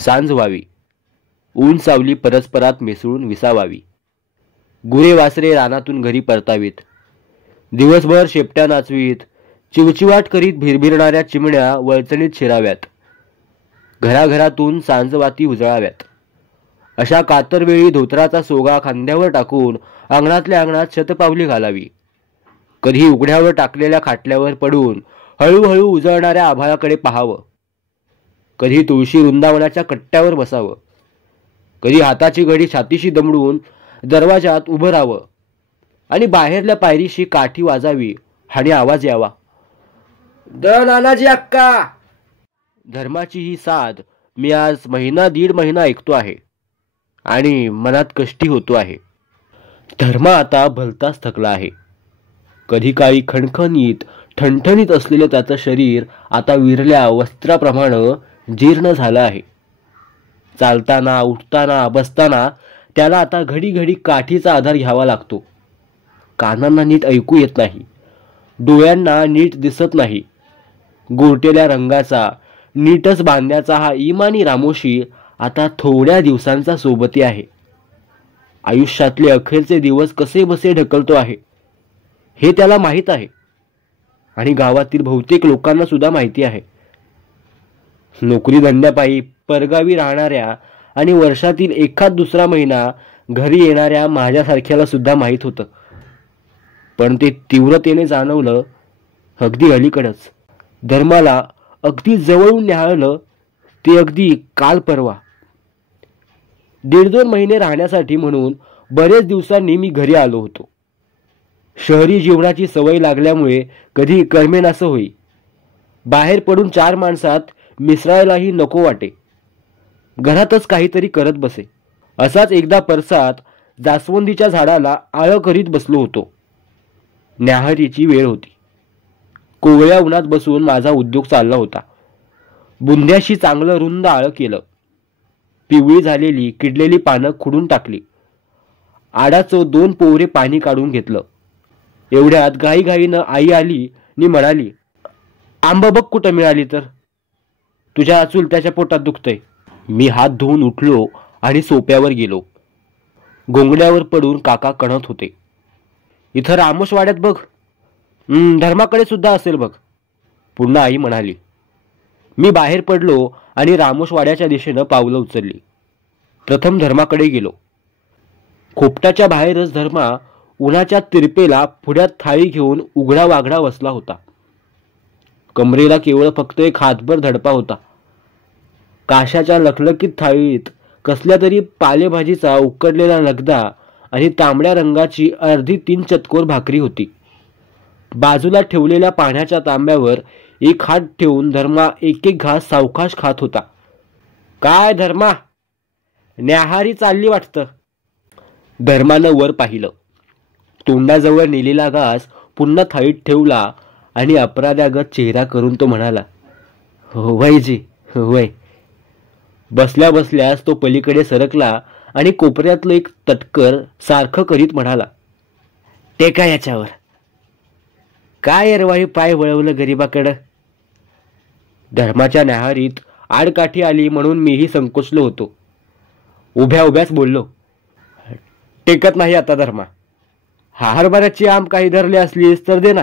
सांज व्हावी, ऊन सावली परस्परात मिसळून विसावावी, गुरे वासरे रानातून घरी परतावीत, दिवसभर शेपट्या नाचवीत, चिवचिवाट करीत भिरभिरणाऱ्या चिमण्या वळचणीत शिराव्यात, घराघरातून सांजवाती उजळाव्यात. अशा कातरवेळी धोत्राचा सोगा खांद्यावर टाकून अंगणातल्या अंगणात शतपावली घालावी. कधी उघड्यावर टाकलेल्या खाटल्यावर पडून हळूहळू उजळणाऱ्या आभाळाकडे पाहावं. कधी तुळशी वृंदावनाच्या कट्ट्यावर बसावं. कधी हाताची घडी छातीशी दमडून दरवाजात उभं राहावं आणि बाहेरल्या पायरीशी काठी वाजावी आणि आवाज यावा, "द नानाजी अक्का." धर्माची ही साद मी आज महिना दीड महिना ऐकतो आहे आणि मनात कष्टी होतो आहे. धर्मा आता भलताच थकला आहे. कधी काळी खणखणीत ठणठणीत असलेलं त्याचं शरीर आता विरल्या वस्त्राप्रमाणे जीर्ण झालं आहे. चालताना, उठताना, बसताना त्याला आता घडी घडी काठीचा आधार घ्यावा लागतो. कानांना नीट ऐकू येत नाही, डोळ्यांना नीट दिसत नाही. गोरटेल्या रंगाचा, नीटच बांधण्याचा हा इमानी रामोशी आता थोड्या दिवसांचा सोबती आहे. आयुष्यातले अखेरचे दिवस कसे बसे ढकलतो आहे हे त्याला माहीत आहे आणि गावातील बहुतेक लोकांना सुद्धा माहिती आहे. नोकरी धंद्यापायी परगावी राहणाऱ्या आणि वर्षातील एखाद दुसरा महिना घरी येणाऱ्या माझ्यासारख्याला सुद्धा माहीत होतं. पण ते तीव्रतेने जाणवलं अगदी अलीकडंच. धर्माला अगदी जवळून न्याहाळलं ते अगदी काल परवा. 1.5-2 महिने राहण्यासाठी म्हणून बरेच दिवसांनी मी घरी आलो होतो. शहरी जीवनाची सवय लागल्यामुळे कधी करमेनासं होई. बाहेर पडून 4 माणसात मिसळायलाही नको वाटे. घरातच काहीतरी करत बसे. असाच एकदा परसात जास्वंदीच्या झाडाला आळं करीत बसलो होतो. न्याहारीची वेळ होती. कोवळ्या उन्हात बसून माझा उद्योग चालला होता. बुंध्याशी चांगलं रुंद आळं केलं. पिवळी झालेली किडलेली पानं खुडून टाकली. आडाचं 2 पोवरे पाणी काढून घेतलं. एवढ्यात घाईघाईनं आई आली आणि म्हणाली, "आंबा बघ कुठं मिळाली तर. तुझ्या चुलत्याच्या पोटात दुखतंय." मी हात धुवून उठलो आणि सोप्यावर गेलो. गोंगड्यावर पडून काका कणत होते. "इथं रामोशवाड्यात बघ. धर्माकडे सुद्धा असेल बघ." पुन्हा आई म्हणाली. मी बाहेर पडलो आणि रामोशवाड्याच्या दिशेनं पावलं उचलली. प्रथम धर्माकडे गेलो. खोपटाच्या बाहेरच धर्मा उन्हाच्या तिरपेला पुढ्यात थाळी घेऊन उघडा वाघडा बसला होता. कमरेला केवळ फक्त एक हातभर धडपा होता. काशाच्या लखलखीत थाळीत कसल्या तरी पालेभाजीचा उकडलेला लगदा आणि तांबड्या रंगाची अर्धी 3 चतकोर भाकरी होती. बाजूला ठेवलेल्या पाण्याच्या तांब्यावर एक हात ठेवून धर्मा एक एक घास सावकाश खात होता. "काय धर्मा, न्याहारी चालली वाटतं." धर्मानं वर पाहिलं. तोंडाजवळ नेलेला घास पुन्हा थाळीत ठेवला आणि अपराध्यागत चेहरा करून तो म्हणाला, "वय जी, वय." बसल्या बसल्यास तो पलीकडे सरकला आणि कोपऱ्यातलं एक तटकर सारखं करीत म्हणाला, "टेका याच्यावर." काय अरवाही पाय वळवलं गरीबाकडं. धर्माच्या न्याहारीत आडकाठी आली म्हणून मीही संकोचलो होतो. उभ्या उभ्याच बोललो, "टेकत नाही आता धर्मा. हरभऱ्याची आंब काही धरली असलीस तर दे ना.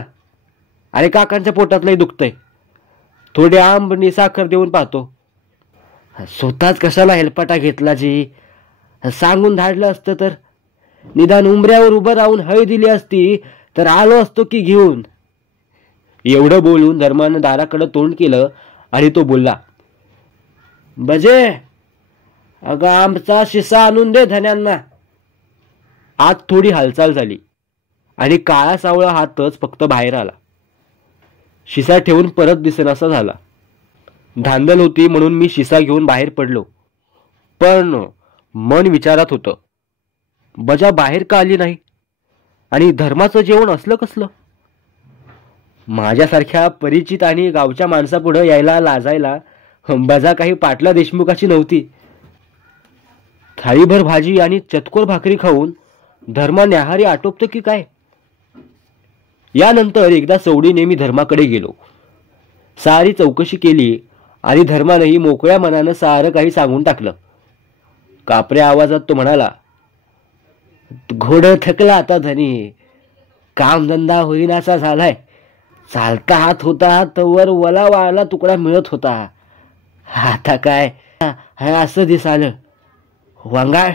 अरे काकांच्या पोटातलंही दुखतंय. थोडे आंब नि साखर देऊन पाहतो." "स्वतःच कशाला हेलपाटा घेतला जी. सांगून धाडलं असतं तर. निदान उंबऱ्यावर उभं राहून हळी दिली असती तर आलो असतो की घेऊन." एवढं बोलून धर्मानं दाराकडं तोंड केलं आणि तो बोलला, "बजे, अगं आमचा शिसा आणून दे धन्यांना." आत थोडी हालचाल झाली आणि काळा सावळा हातच फक्त बाहेर आला. शिसा ठेवून परत दिसेनासा झाला. धांदल होती म्हणून मी शिसा घेऊन बाहेर पडलो. पण मन विचारात होतं, बजा बाहेर का आली नाही आणि धर्माचं जेवण असलं कसलं. माझ्यासारख्या परिचित आणि गावच्या माणसापुढं यायला लाजायला बजा काही पाटला देशमुखाची नव्हती. थाळीभर भाजी आणि चतकोर भाकरी खाऊन धर्मा न्याहारी आटोपतं की काय. यानंतर एकदा सवडीने मी धर्माकडे गेलो. सारी चौकशी केली आणि धर्मानंही मोकळ्या मनानं सारं काही सांगून टाकलं. कापऱ्या आवाजात तो म्हणाला, घोडं थकला आता धनी, कामधंदा होईनासा झालाय. चालता हात होता तवर वला वाळला तुकडा मिळत होता. आता काय असं दिसालं. वंगाळ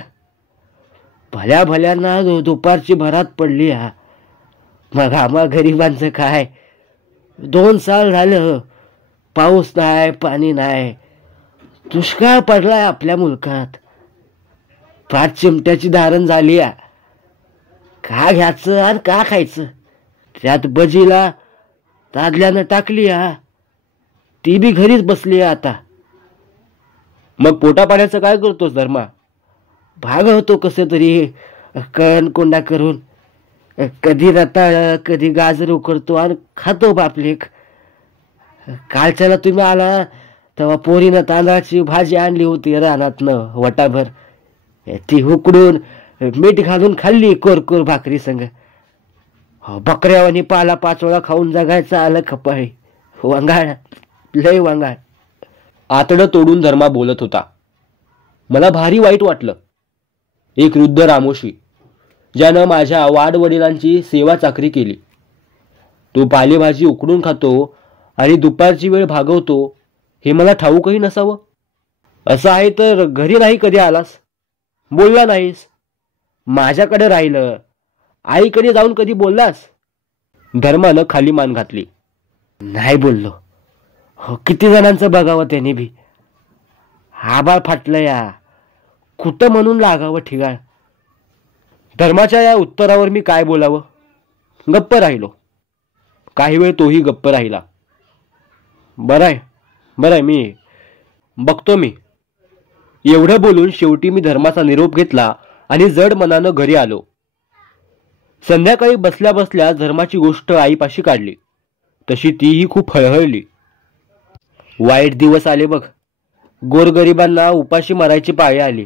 भल्या भल्यांना दुपारची भरात पडली. मग आम्हा गरिबांचं काय? 2 साल झालं पाऊस नाही, पाणी नाही, दुष्काळ पडलाय आपल्या मुलकात. फार चिमट्याची धारण झाली. का घ्यायचं आणि का खायचं? त्यात बजीला तादल्यानं टाकली. ती बी घरीच बसली आता. मग पोटा पाण्याचं काय करतोस धर्मा? भागवतो कसं तरी कण कोंडा करून. कधी रताळ, कधी गाजर उकडतो आणि खातो बापलेक. कालच्याला तुम्ही आला तेव्हा पोरीनं तांदळाची भाजी आणली होती रानातनं वटाभर. ती उकडून मीठ घालून खाल्ली कोरकोर भाकरी संग. बकऱ्यावानी पाला पाचोळा खाऊन जगायचं आलं कपाळी. वांगाळ, लय वांगाळ. आतडं तोडून धर्मा बोलत होता. मला भारी वाईट वाटलं. एक वृद्ध रामोशी, ज्यानं माझ्या वाडवडिलांची सेवा चाकरी केली, तो पालेभाजी उकडून खातो आणि दुपारची वेळ भागवतो हे मला ठाऊकही नसावं. असं आहे तर घरी नाही कधी आलास, बोलला नाहीस, माझ्याकडे राहिलं, आईकडे जाऊन कधी बोललास? धर्मानं खाली मान घातली. नाही बोललो. किती जणांचं बघावं त्याने बी. आबाळ फाटलं या, कुठं म्हणून लागावं ठिकाण. धर्माच्या या उत्तरावर मी काय बोलावं? गप्प राहिलो. काही वेळ तोही गप्प राहिला. बरं आहे मी बघतो मी. एवढं बोलून शेवटी मी धर्माचा निरोप घेतला आणि जड मनानं घरी आलो. संध्याकाळी बसल्या बसल्या धर्माची गोष्ट आईपाशी काढली. तशी तीही खूप हळहळली. वाईट दिवस आले बघ. गोरगरिबांना उपाशी मरायची पाळी आली.